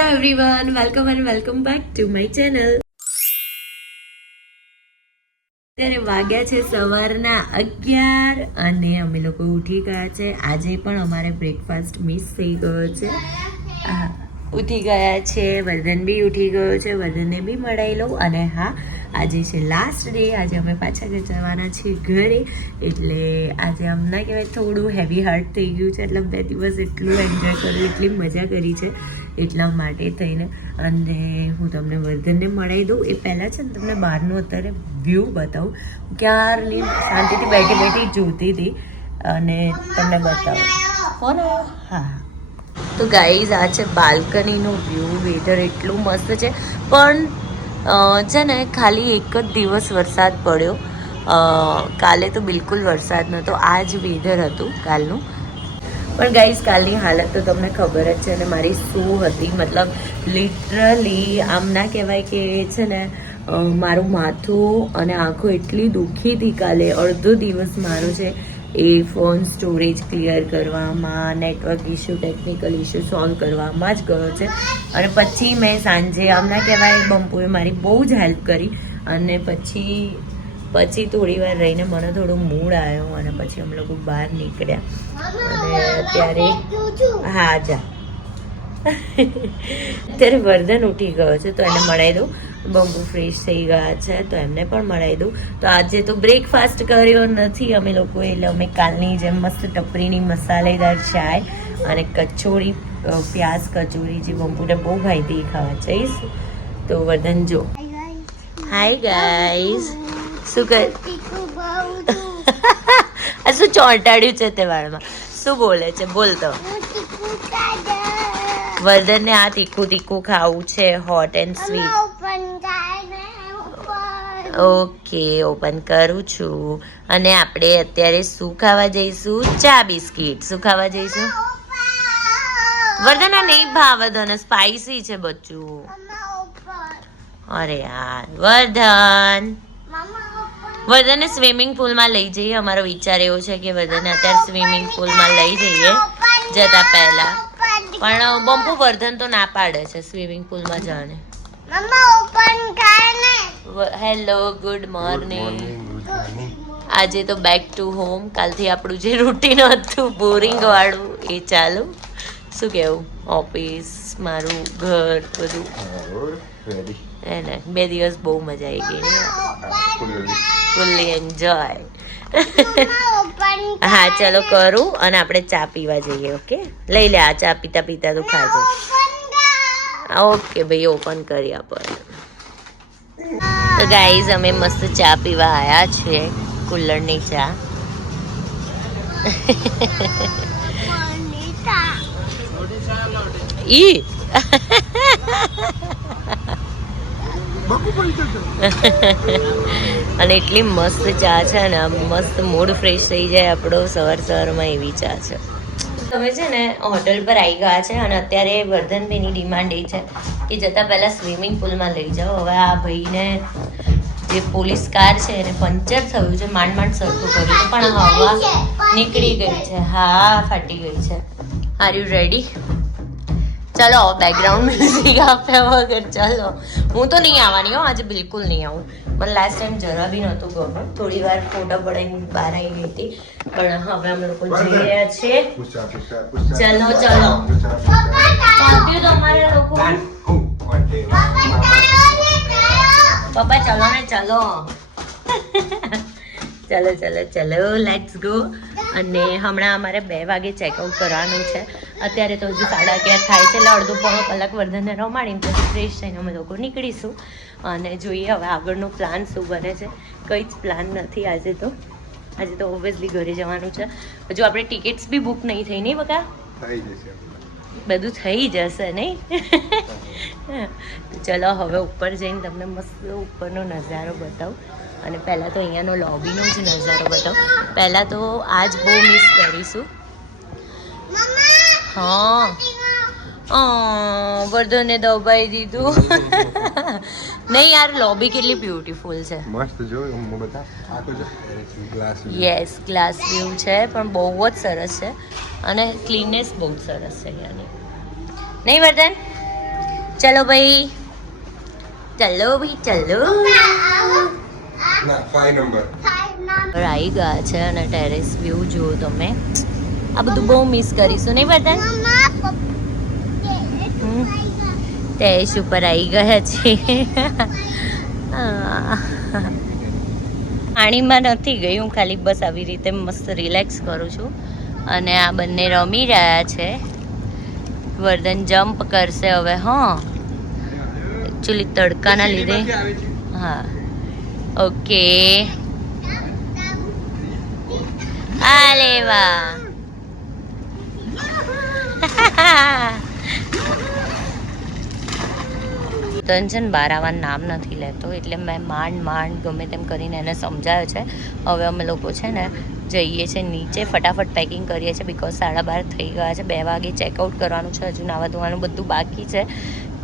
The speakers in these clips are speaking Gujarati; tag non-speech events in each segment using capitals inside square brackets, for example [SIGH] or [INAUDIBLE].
Hello everyone welcome and welcome back to my channel અત્યારે વાગ્યા છે સવારના અગિયાર અને અમે લોકો ઉઠી ગયા છે. આજે પણ અમારે બ્રેકફાસ્ટ મિસ થઈ ગયો છે. ઉઠી ગયા છે. વર્ધન બી ઉઠી ગયો છે. વર્ધનને બી મળાઈ લઉં. અને હા, આજે છે લાસ્ટ ડે આજે અમે પાછા જવાના છીએ ઘરે. એટલે આજે અમને કહેવાય થોડું હેવી હાર્ટ થઈ ગયું છે. એટલે બે દિવસ એટલું એન્જોય કર્યું, એટલી મજા કરી છે. એટલા માટે થઈને. અને હું તમને વર્ધનને મળાવી દઉં. એ પહેલાં છે ને તમને બહારનું અત્યારે વ્યૂ બતાવું. ક્યારની શાંતિથી બેઠી બેઠી જોતી હતી. અને તમને બતાવું. આવ્યો? હા તો ગાઈઝ આ છે બાલ્કનીનો વ્યૂ વેધર એટલું મસ્ત છે. પણ છે ને, ખાલી એક જ દિવસ વરસાદ પડ્યો. કાલે તો બિલકુલ વરસાદ નહોતો. આ જ વેધર હતું કાલનું. પણ ગાઈઝ કાલની હાલત તો તમને ખબર જ છે અને મારી શું હતી. મતલબ લિટરલી આમ ના કહેવાય કે છે ને મારું માથું અને આંખો એટલી દુખી હતી કાલે. અડધો દિવસ મારો છે એ ફોન સ્ટોરેજ ક્લિયર કરવામાં network issue technical issue solve કરવામાં જ ગયો છે. અને પછી મેં સાંજે, આમ ના કહેવાય બંપુએ મારી બહુ જ હેલ્પ કરી. અને પછી પછી થોડી વાર રહીને મને થોડો મૂડ આવ્યો અને પછી અમે લોકો બહાર નીકળ્યા. અને અત્યારે હા જા. અત્યારે વર્ધન ઉઠી ગયો છે તો એને મળાવી દઉં. બંબુ ફ્રેશ થઈ ગયા છે તો એમને પણ મળાવી દઉં. તો આજે તો બ્રેકફાસ્ટ કર્યો નથી. અમે લોકો એટલે અમે કાલની જેમ મસ્ત ટપરીની મસાલેદાર ચાય અને કચોરી પ્યાઝ કચોરી જે બંબુને બહુ ભાઈતી એ ખાવા જઈશ. તો વર્ધન જો. હાય ગાઈઝ શું કહે? આ શું ચોંટાડ્યું છે તે વાળમાં શું બોલે છે? બોલ તો. વર્ધનને આ તીખું તીખું ખાવું છે hot and sweet okay, open કરું છું. અને આપણે અત્યારે શું ખાવા જઈશું? ચા બિસ્કિટ. શું ખાવા જઈશું? વર્ધન આ નહીં ભાવે તને સ્પાઈસી છે, બચ્ચું. અરે યાર, વર્ધન. વર્ધનને સ્વિમિંગ પુલમાં લઈ જઈએ. અમારો વિચાર એવો છે કે વર્ધનને અત્યારે સ્વિમિંગ પુલમાં લઈ જઈએ જતા પહેલા. પણ બમ્પુ વર્ધન તો ના પાડે છે સ્વિમિંગ પુલમાં જવાને. Hello good morning. આજે તો બેક ટુ હોમ. કાલથી આપણું જે રૂટીન હતું બોરિંગ વાળું એ ચાલુ. શું કેવું? ઓફિસ મારું ઘર બધું? રેડી હે ને બે દિવસ બહુ મજા આવી ગઈ ને. Fully enjoy. હા, ચલો કરું અને આપણે ચા પીવા જઈએ, ઓકે? લઈ લે, આ ચા પીતા પીતા તું ખાજે. ઓકે ભાઈ, ઓપન કરી આપણે તો ગાઈઝ, અમે મસ્ત ચા પીવા આવ્યા છીએ કુલ્લરની ચા. ઈ? [LAUGHS] અને એટલી મસ્ત ચા છે ને મસ્ત મૂડ ફ્રેશ થઈ જાય આપણો સવાર સવારમાં એવી ચા છે. તમે છે ને હોટલ પર આવી ગયા છે અને અત્યારે વર્ધનભાઈની ડિમાન્ડ એ છે કે જતાં પહેલાં સ્વિમિંગ પુલમાં લઈ જાઓ. હવે આ ભાઈને જે પોલીસ કાર છે એને પંચર થયું છે, માંડ માંડ સરખું કર્યું છે, પણ હવા નીકળી ગઈ છે, હા, ફાટી ગઈ છે. આર યુ રેડી ચાલો બેકગ્રાઉન્ડ મ્યુઝિક આપ્યા વગર ચાલો. હું તો નહીં આવવાની હો આજે બિલકુલ નહીં આવું. મને લાસ્ટ ટાઈમ જરા બી નહોતું ગમતું થોડી વાર ફોટા પડાવીને બહાર આવી ગઈ હતી. પણ હવે અમે લોકો જઈ રહ્યા છીએ. ચલો, ચલો. તો તમારે લોકો. પપ્પા ચલો ને ચલો. [LAUGHS] ચલો ચલો ચલો લેટ્સ ગો અને હમણાં અમારે બે વાગે ચેકઆઉટ કરવાનું છે. અત્યારે તો હજુ સાડા અગિયાર થાય છે. એટલે અડધો પોણો કલાક વર્ધનને રમાડીને પછી ફ્રેશ થઈને અમે લોકો નીકળીશું. અને જોઈએ હવે આગળનો પ્લાન શું બને છે. કંઈ જ પ્લાન નથી આજે તો. આજે તો ઓબ્વિયસલી ઘરે જવાનું છે. હજુ આપણે ટિકિટ્સ બી બુક નહીં થઈ નહીં બકા? બધું થઈ જશે નહીં? [LAUGHS] ચલો હવે ઉપર જઈને તમને મસ્ત ઉપરનો નજારો બતાવું. અને પહેલાં તો અહીંયાનો લોબીનો જ નજારો બધો પહેલાં તો આ જ બહુ મિસ કરીશું. હા. વર્ધને દબાઈ દીધું. નહીં યાર લોબી કેટલી બ્યુટીફુલ છે. મસ્ત જો ગ્લાસ યસ ગ્લાસ વ્યૂ છે પણ બહુ જ સરસ છે. અને ક્લીનનેસ બહુ જ સરસ છે અહીંયાની. નહીં વર્ધન? ચલો ભાઈ. ચલો ભાઈ ચલો. ના ફાઈવ નંબર આવી ગયા છે અને ટેરેસ વ્યૂ જુઓ તમે. આ બધું બહુ મિસ કરીશું નહીં બધા? ટેરેસ ઉપર આવી ગયા છે. પાણીમાં નથી ગઈ હું ખાલી બસ આવી રીતે મસ્ત રિલેક્સ કરું છું. અને આ બંને રમી રહ્યા છે. વર્ધન જમ્પ કરશે હવે હા. એકચ્યુઅલી તડકાના લીધે. હા. ઓકે આ લેવા તંજન બારાવાન નામ નથી લેતો એટલે મેં માંડ માંડ ગમે તેમ કરીને એને સમજાયો છે. હવે અમે લોકો છે ને જઈએ છીએ નીચે ફટાફટ પેકિંગ કરીએ છીએ બિકોઝ સાડા બાર થઈ ગયા છે. બે વાગે ચેકઆઉટ કરવાનું છે હજુ નાવા ધોવાનું બધું બાકી છે.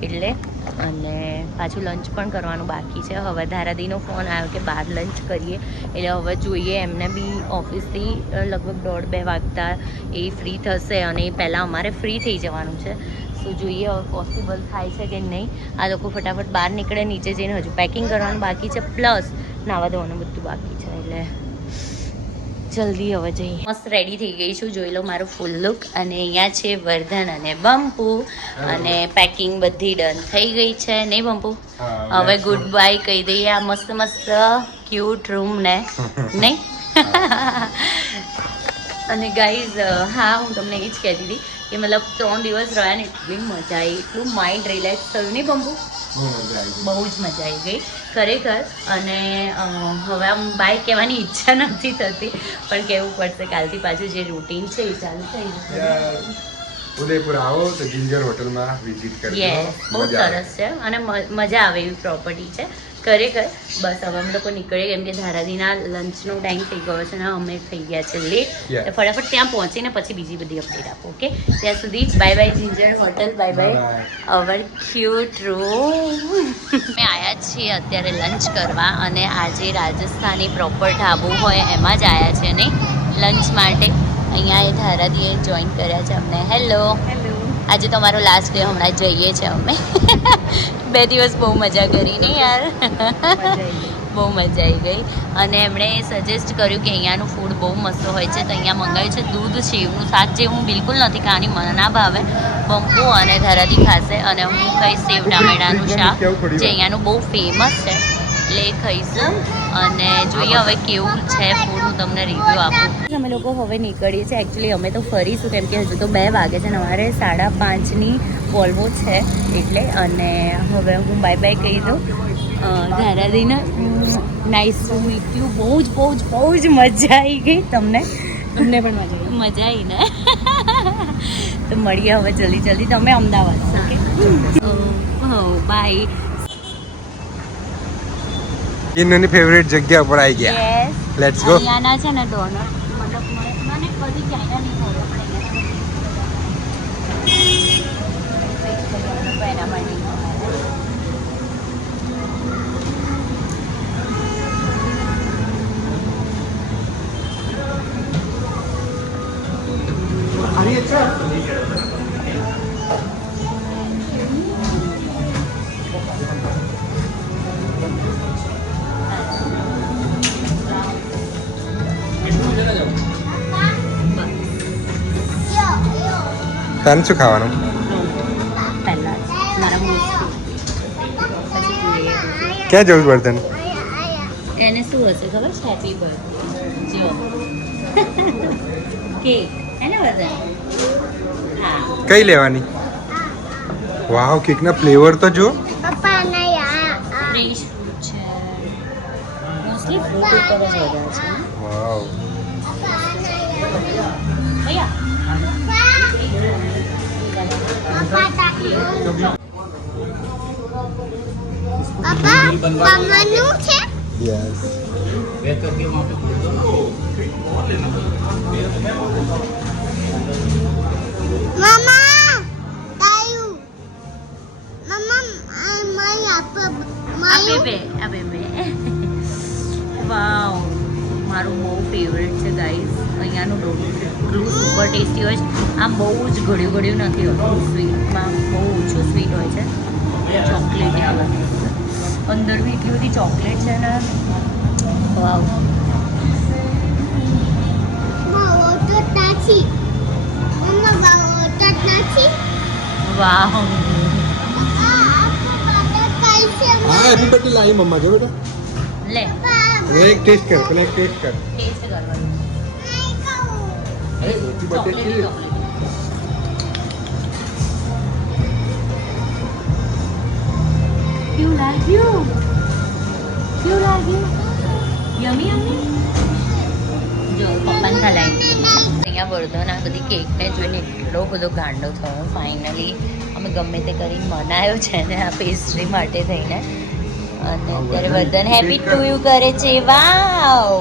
એટલે અને પાછું લંચ પણ કરવાનું બાકી છે. હવે ધારાદીનો ફોન આવ્યો કે બહાર લંચ કરીએ. એટલે હવે જોઈએ, એમને બી ઓફિસથી લગભગ દોઢ બે વાગતા એ ફ્રી થશે અને એ પહેલાં અમારે ફ્રી થઈ જવાનું છે. તો જોઈએ હવે પોસિબલ થાય છે કે નહીં. આ લોકો ફટાફટ બહાર નીકળે, નીચે જઈને હજુ પેકિંગ કરવાનું બાકી છે. પ્લસ નાવા ધોવાનું બધું બાકી છે. એટલે જલ્દી હવે જઈએ. મસ્ત રેડી થઈ ગઈ છું. જોઈ લો મારું ફૂલ લુક અને અહીંયા છે વર્ધન અને બંપુ. અને પેકિંગ બધી ડન થઈ ગઈ છે. નહીં બંપુ? હવે ગુડ બાય કહી દઈએ આ મસ્ત મસ્ત ક્યુટ રૂમ ને. [LAUGHS] નહીં? [LAUGHS] અને ગાઈઝ હા હું તમને એ જ કહેતી હતી. કે મતલબ ત્રણ દિવસ રહ્યા ને એટલી મજા આવી એટલું માઇન્ડ રિલેક્સ થયું નહીં બંબુ? બહુ જ મજા આવી ગઈ. ખરેખર અને હવે આમ બાય કહેવાની ઈચ્છા નથી થતી પણ કહેવું પડશે કાલથી પાછું જે રૂટીન છે એ ચાલુ થઈ જશે. ઉદયપુર આવો તો જિંજર હોટલમાં વિઝિટ કરજો. બહુ સરસ છે અને મજા આવે એવી પ્રોપર્ટી છે. ખરેખર બસ હવે અમે લોકો નીકળીએ કેમ કે ધારાદીના લંચનો ટાઈમ થઈ ગયો છે ને અમે થઈ ગયા છે લેટ. ફટાફટ ત્યાં પહોંચીને પછી બીજી બધી અપડેટ આપો ઓકે ત્યાં સુધી bye bye Ginger hotel bye bye our cute room અમે આવ્યા છીએ અત્યારે લંચ કરવા અને આજે રાજસ્થાની પ્રોપર ઢાબુ હોય એમાં જ આવ્યા છે નહીં લંચ માટે. અહીંયા એ ધારાદીએ જોઈન કર્યા છે અમને. હેલો આજે તમારો લાસ્ટ ડે હમણાં જઈએ છીએ અમે. [LAUGHS] બે દિવસ બહુ મજા કરી ને યાર? બહુ મજા આવી ગઈ. અને એમણે સજેસ્ટ કર્યું કે અહીંયાનું ફૂડ બહુ મસ્ત હોય છે, તો અહીંયા મંગાવ્યું છે દૂધ, શીવનું શાક, જે હું બિલકુલ નથી ખાવાની, મને ના ભાવે. પંપુ અને ધરાથી ખાશે, અને હું ખાઈશ સેવ ટામેટાનું શાક, જે અહીંયાનું બહુ ફેમસ છે. એટલે ખાઈશું. અને જોઈએ હવે કેવું છે ફૂડ હું તમને રિવ્યૂ આપું. અમે લોકો હવે નીકળીએ છીએ. એકચ્યુઅલી અમે તો ફરીશું કેમ કે હજુ તો બે વાગે છે ને અમારે સાડા પાંચની વોલ્વો છે એટલે અને હવે હું બાય બાય કહી દઉં. ઘરાદીને નાઇસ મીટ યુ બહુ જ બહુ જ બહુ જ મજા આવી ગઈ તમને. તમને પણ મજા આવી મજા આવી ને. તો મળીએ હવે જલ્દી જલ્દી. તમે અમદાવાદ ઓકે બાય ઇન્નની ફેવરેટ જગ્યા પર આવી ગયા. લેટ્સ ગો અહીંયાના છે ને ડોનટ મતલબ મને નહીં ખબર તને શું ખાવાનું ક્યાં જવું વર્ધન એને શું હશે ખબર છે હેપી બર્થડે જો કેક એને બધા કઈ લેવાની વાવ કેકના ફ્લેવર તો જો ફ્રેશ ફ્રૂટ છે મોસ્ટલી ફ્રૂટ ઉપર જ વધારે છે વાવ ભૈયા વાવ મારું બહુ ફેવરેટ છે ગાઈઝ અહીંયાનું ડોનું એટલું સુપર ટેસ્ટી હોય છે. આમ બહુ જ ઘડ્યું ઘડ્યું નથી હોતું. સ્વીટમાં બહુ ઓછું સ્વીટ હોય છે. ચોકલેટ અંદર બી એટલી બધી ચોકલેટ છે ને. વાવ. વાહ હા હેપી બર્થડે લાવી મમ્મા જો બેટા. લે. એક ટેસ્ટ કર પેલા એક ટેસ્ટ કર. ટેસ્ટ કે ચોકલેટી કેવું લાગ્યું કેવું લાગ્યું યમી યમી જો પપ્પાને ખલાઈ અહીંયા વર્ધોના બધી કેકને જોઈને એટલો બધો ગાંડો થયો ફાઇનલી અમે ગમે તે કરીને મનાયો છે ને આ પેસ્ટ્રી માટે થઈને અને અત્યારે વર્ધન હેપી ટુ યુ કરે છે વાવ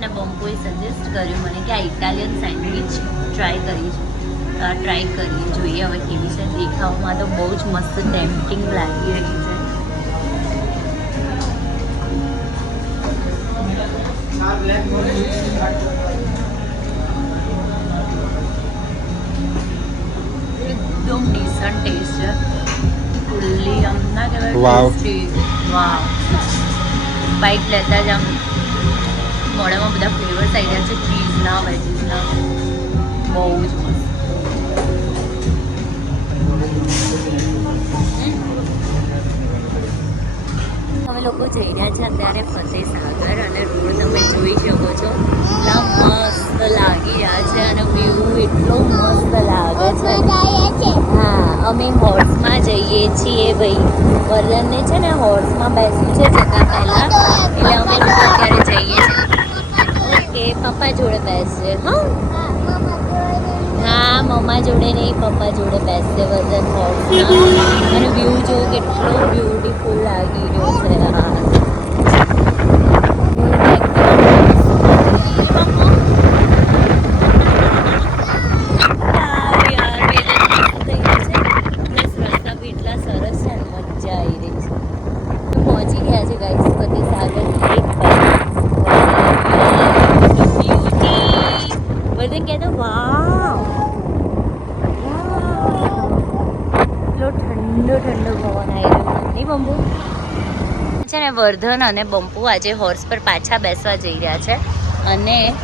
ને બોમ્બોએ સજેસ્ટ કર્યું મને કે આ ઇટાલિયન સેન્ડવિચ ટ્રાય કરી ટ્રાય કરી જોઈએ હવે કેવી છે. દેખાવમાં તો બહુ જ મસ્ત ટેમ્પટિંગ લાગી રહી છે. એકદમ ડિસન્ટ ટેસ્ટ છે. ફૂલ્લી આમ ના કહેવાય. વાવ બાઈટ લેતા જ આમ મોઢામાં બધા ફ્લેવર્સ આવી રહ્યા છે. ચીઝના વેજીસના બહુ જ મસ્ત. અમે લોકો જઈ રહ્યા છે અત્યારે ફતેહ સાગર અને રોડ તમે જોઈ શકો છો. એટલા મસ્ત લાગી રહ્યા છે અને વ્યૂ એટલો મસ્ત લાગે છે. હા અમે હોર્સમાં જઈએ છીએ ભાઈ. વર્ધનને છે ને હોર્સમાં બેસવું છે જતા પહેલાં. એટલે અમે લોકો અત્યારે જઈએ છીએ. ઓકે પપ્પા જોડે બેસજે હા? હા, મમ્મા જોડે નહીં પપ્પા જોડે બેસજે વજન હોર્સમાં અને વ્યૂ જો કેટલો બ્યુટીફુલ લાગી રહ્યો છે હા રસ્તા બી એટલા સરસ છે ને મજા આવી રહી છે પહોંચી ગયા છે ગાઈસ ફતેહ સાગર લેક કહેતો વાવ એટલો ઠંડો ઠંડો પવન આવી રહ્યો. નહીં, બંબુ? છે ને, વર્ધન અને બંપુ આજે હોર્સ પર પાછા બેસવા જઈ રહ્યા છે. અને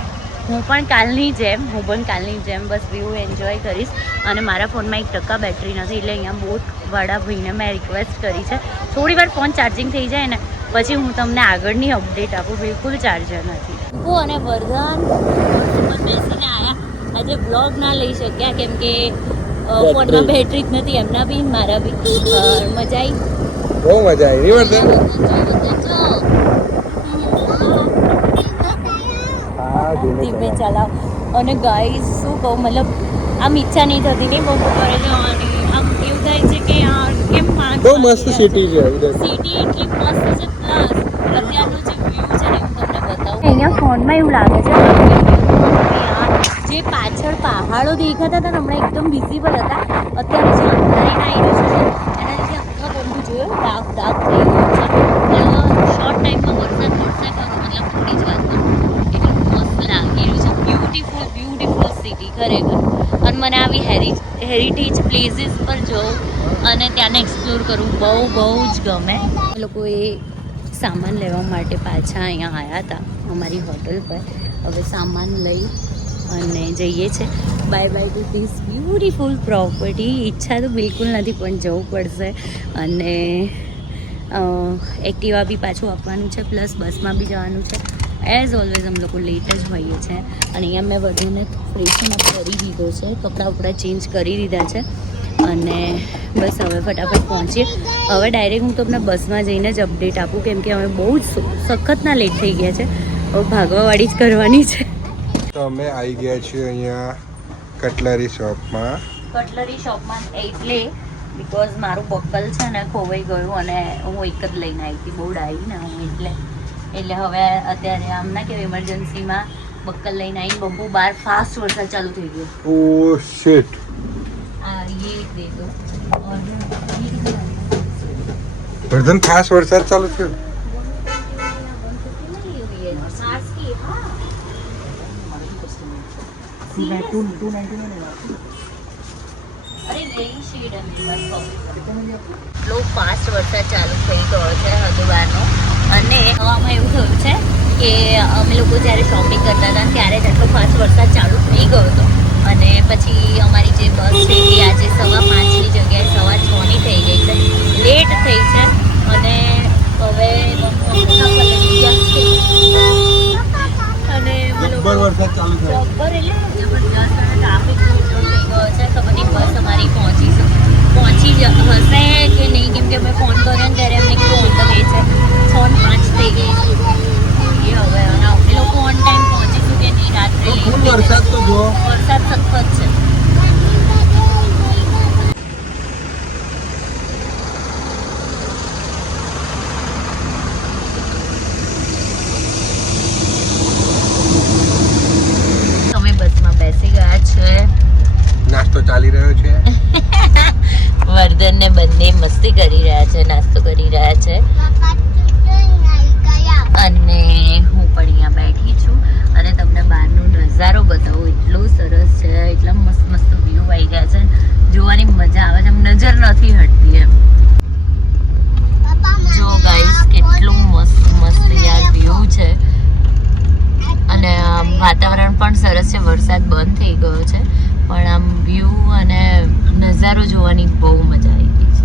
હું પણ કાલની જેમ, હું પણ કાલની જેમ બસ વ્યૂ એન્જોય કરીશ. અને મારા ફોનમાં એક ટકા બેટરી નથી, એટલે અહીંયા બોટવાળા ભાઈને મેં રિક્વેસ્ટ કરી છે. થોડી વાર ફોન ચાર્જિંગ થઈ જાય ને, પછી હું તમને આગળની અપડેટ આપું. બિલકુલ ચાર્જર નથી. બંપુ અને વર્ધન બેસીને આવ્યા આજે બ્લોગ ના લઈ શક્યા કેમ કે ફોનમાં બેટરી જ નથી એમના બી મારા બી. મજા આવી બહુ મજા આવી વર્ધન ધીમે ચલાવ. અને ગાઈઝ શું કહું મતલબ આમ ઈચ્છા નહીં થતી નહીં બહુ કરે જવાની આમ એવું થાય છે કે કેમ બહુ મસ્ત સિટી છે સિટી એટલી મસ્ત છે પ્લસ અત્યારનો જે વ્યૂ છે ને હું તમને બતાવું અહીંયા ફોનમાં એવું લાગે છે. જે પાછળ પહાડો દેખાતા હતા ને હમણાં એકદમ વિઝિબલ હતા. અત્યારે જે અંધારી આવી રહ્યું છે. એના લીધે આખા બંધુ જોયું. ડાર્ક ડાર્ક થઈ ગયું છે. શોર્ટ ટાઈમમાં વરસાદ વરસાદ મતલબ થોડી જ વાતમાં એટલું મસ્ત લાગી રહ્યું છે. બ્યુટીફુલ બ્યુટીફુલ સિટી ખરેખર. અને મને આવી હેરી હેરિટેજ પ્લેસીસ પર જવું અને ત્યાંને એક્સપ્લોર કરવું બહુ બહુ જ ગમે. એ લોકોએ સામાન લેવા માટે પાછા અહીંયા આવ્યા હતા, અમારી હોટલ પર. હવે સામાન લઈ અને જઈએ છે. Bye bye to this beautiful property ઈચ્છા તો બિલકુલ નથી, પણ જવું પડશે. અને એક્ટિવા બી પાછું આપવાનું છે, પ્લસ બસમાં બી જવાનું છે. એઝ ઓલવેઝ અમે લોકો લેટ જ હોઈએ છીએ અને અહીંયા મેં વધુને ફ્રેશમાં કરી દીધો છે. કપડાં વપડા ચેન્જ કરી દીધા છે. અને બસ હવે ફટાફટ પહોંચીએ. હવે ડાયરેક્ટ હું તમને બસમાં જઈને જ અપડેટ આપું કેમ કે અમે બહુ જ સખતના લેટ થઈ ગયા છે. હવે ભાગવાવાળી જ કરવાની છે. તો અમે આવી ગયા છીએ અહીંયા કટલરી શોપમાં. કટલરી શોપમાં એટલે બિકોઝ મારું બક્કલ છે ને ખોવાઈ ગયું અને હું એક જ લઈને આવી હતી બહુ ડાઈ ને હું એટલે. એટલે હવે અત્યારે આમ ના કે ઇમરજન્સીમાં બક્કલ લઈને આવી બહુ બાર ફાસ્ટ વરસાદ ચાલુ થઈ ગયો. ઓ શિટ વર્ધન ખાસ વરસાદ ચાલુ થયો? ફાસ્ટ વરસાદ ચાલુ થઈ ગયો છે હદુબારનો અને હવામાં એવું થયું છે કે અમે લોકો જ્યારે શોપિંગ કરતા હતા, ત્યારે જ આટલો ફાસ્ટ વરસાદ ચાલુ થઈ ગયો હતો. અને પછી અમારી જે બસ છે એ આજે સવા પાંચની જગ્યાએ સવા છની થઈ ગઈ છે. લેટ થઈ છે અને હવે અને લોકો વરસાદ ચાલુ જબ્બર એટલે જબરજસ્ત ટ્રાફિક ગયો છે. ખબર નહીં બસ અમારી પહોંચી પહોંચી જ હશે કે નહીં? કેમ કે અમે ફોન કર્યો ને ત્યારે અમને કીધું ઓન ધ વે છે છ પાંચ થઈ ગઈ છે. એ હવે અને અમે લોકો ઓન ટાઈમ પહોંચીશું વરસાદ તો જો વરસાદ સખત બસમાં બેસી ગયા છે. નાસ્તો ચાલી રહ્યો છે. [LAUGHS] વર્ધન ને બંને મસ્તી કરી રહ્યા છે નાસ્તો કરી રહ્યા છે અને હું પણ અહીંયા બેઠી છું અને તમને બહારનો નજારો બતાવું એટલું સરસ છે એટલા મસ્ત મસ્ત વ્યૂ આવી ગયા છે જોવાની મજા આવે છે આમ નજર નથી હટતી એમ. જો ગાઈસ કેટલું મસ્ત મસ્ત યાર વ્યૂ છે. અને આમ વાતાવરણ પણ સરસ છે. વરસાદ બંધ થઈ ગયો છે. પણ આમ વ્યૂ અને નજારો જોવાની બહુ મજા આવી ગઈ છે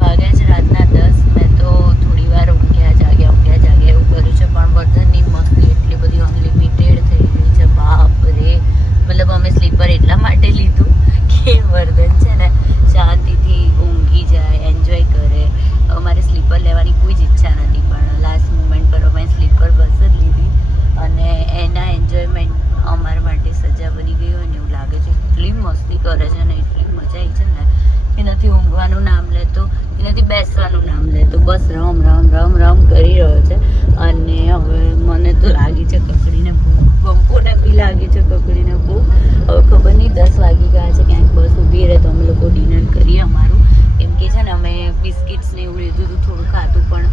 વાગે છે રાતના દસ મેં તો થોડી વાર ઊંઘ્યા જાગ્યા ઊંઘ્યા જાગ્યા એવું કર્યું છે પણ વર્ધનની મસ્તી એટલી બધી અનલિમિટેડ થઈ ગઈ છે બાપ રે મતલબ અમે સ્લીપર એટલા માટે લીધું કે છે ને, શાંતિથી ઊંઘી જાય એન્જોય કરે. અમારે સ્લીપર લેવાની કોઈ જ ઈચ્છા નથી, પણ લાસ્ટ મુમેન્ટ પર અમે સ્લીપર બસ જ લીધી અને એના એન્જોયમેન્ટ અમારા માટે સજા બની ગઈ હોય ને એવું લાગે છે. એટલી મસ્તી કરે છે ને, એટલી મજા આવી છે ને એનાથી ઊંઘવાનું નામ લેતો, એનાથી બેસવાનું નામ લેતો, બસ રમ રમ રમ રમ કરી રહ્યો છે. અને હવે મને તો લાગી છે કકડીને બમ્પોને બી લાગી છે કકડીને ભૂખ. હવે ખબર નહીં દસ વાગી ગયા છે, ક્યાંક બસ ઊભી રહે તો અમે લોકો ડિનર કરીએ અમારું. કેમ કે છે ને અમે બિસ્કિટ્સ ને એવું લીધું હતું થોડું ખાધું, પણ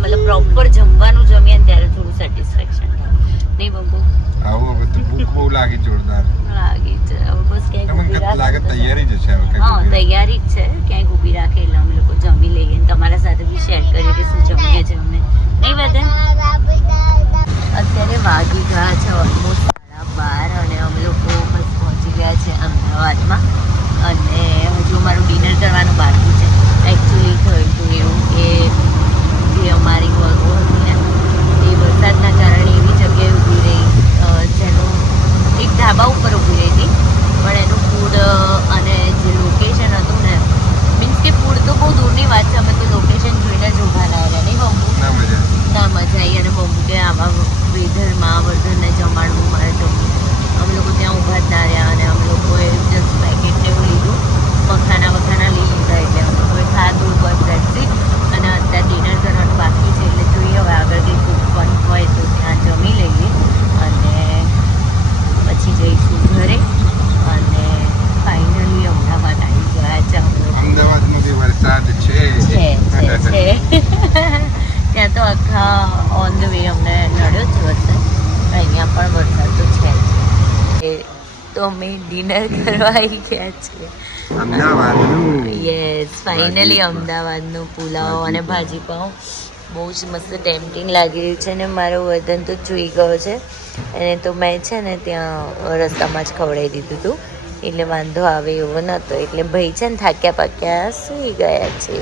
મતલબ પ્રોપર જમવાનું જમીએ ત્યારે સેટિસ્ફેક્શન નહીં બંપુ આવો હવે તો ભૂખ બહુ લાગી જોરદાર. લાગી છે હવે બસ ક્યાંક ઊભી કદાચ લાગે રાખે તૈયારી જ છે હવે હા તૈયારી જ છે. ક્યાંક ઊભી રાખે એટલે અમે લોકો જમી લઈએ અને તમારા સાથે બી શેર કરીએ કે શું જમીએ છે અમને નહીં બધે અત્યારે વાગી ગયા છે ઓલમોસ્ટ સાડા બાર અને અમે લોકો બસ પહોંચી ગયા છે અમદાવાદમાં. અને હજુ અમારું ડિનર કરવાનું બાકી છે. એકચ્યુઅલી થયું હતું એવું કે જે અમારી વર્ગો હતી ને વરસાદના કારણે એવી જગ્યાએ ઊભી રહી જેનું એક ઢાબા ઉપર ઊભી રહી હતી પણ એનું ફૂડ અને જે લોકેશન હતું ને મીન્સ કે ફૂડ તો બહુ દૂરની વાત છે અમે તો લોકેશન જોઈને જ ઊભા ના રહ્યા નહીં બહુ ના મજા ના મજા આવી અને બહુ કે આવા વેધરમાં વર્ધનને જમાડવું મારે જમવું અમે લોકો ત્યાં ઊભા જ ના રહ્યા અને અમે લોકોએ જસ્ટ પેકેટ ને એવું લીધું મખાના વખાના લઈ લીધા એટલે અમે લોકોએ ખાધું બસ that's it. અને અત્યારે ડિનર કરવાનું બાકી છે એટલે જોઈએ હવે આગળ કંઈ ખૂબ ફન હોય તો ત્યાં જમી લઈએ અને પછી જઈશું ઘરે અને ફાઇનલી અમદાવાદ આવી ગયા છે અમે લોકો. અમદાવાદમાં બી વરસાદ છે છે છે છે ત્યાં તો આખા ઓન ધ વે અમને નડ્યો જ વરસાદ પણ અહીંયા પણ વરસાદ તો છે જ. તો અમે ડિનર કરવા આવી ગયા છીએ. યસ ફાઇનલી અમદાવાદનું પુલાવ અને પાવ. ભાજી પાઉં બહુ જ મસ્ત ટેમ્પટિંગ લાગી રહ્યું છે ને મારો વતન તો ચૂઈ ગયો છે. અને તો મેં છે ને ત્યાં રસ્તામાં જ ખવડાવી દીધું હતું એટલે વાંધો આવે એવો નહોતો. એટલે ભાઈ છે ને થાક્યા પાક્યા સૂઈ ગયા છે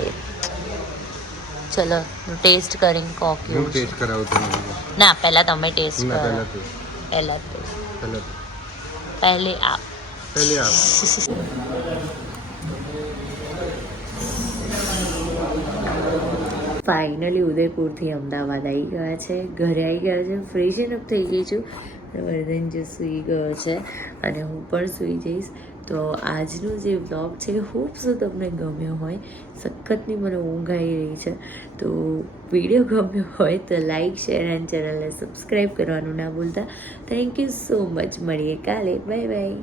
ચલો ટેસ્ટ કરીને કહો હું ટેસ્ટ કરાવું તમને ના પહેલા તમે ટેસ્ટ કરો. પહેલા પહેલા પહેલે આપ. પહેલે આપ. ફાઇનલી ઉદયપુરથી અમદાવાદ આવી ગયા છે. ઘરે આવી ગયા છે. ફ્રેશ અપ થઈ ગઈ છું. વર્ધન જે સૂઈ ગયો છે અને હું પણ સૂઈ જઈશ. તો આજનો જે બ્લોગ છે હોપ શું તમને ગમ્યો હોય, સખતની મને ઊંઘ આવી રહી છે. તો વીડિયો ગમ્યો હોય તો લાઈક શેર એન્ડ ચેનલને સબસ્ક્રાઈબ કરવાનું ના ભૂલતા. થેન્ક યુ સો મચ મળીએ કાલે. Bye bye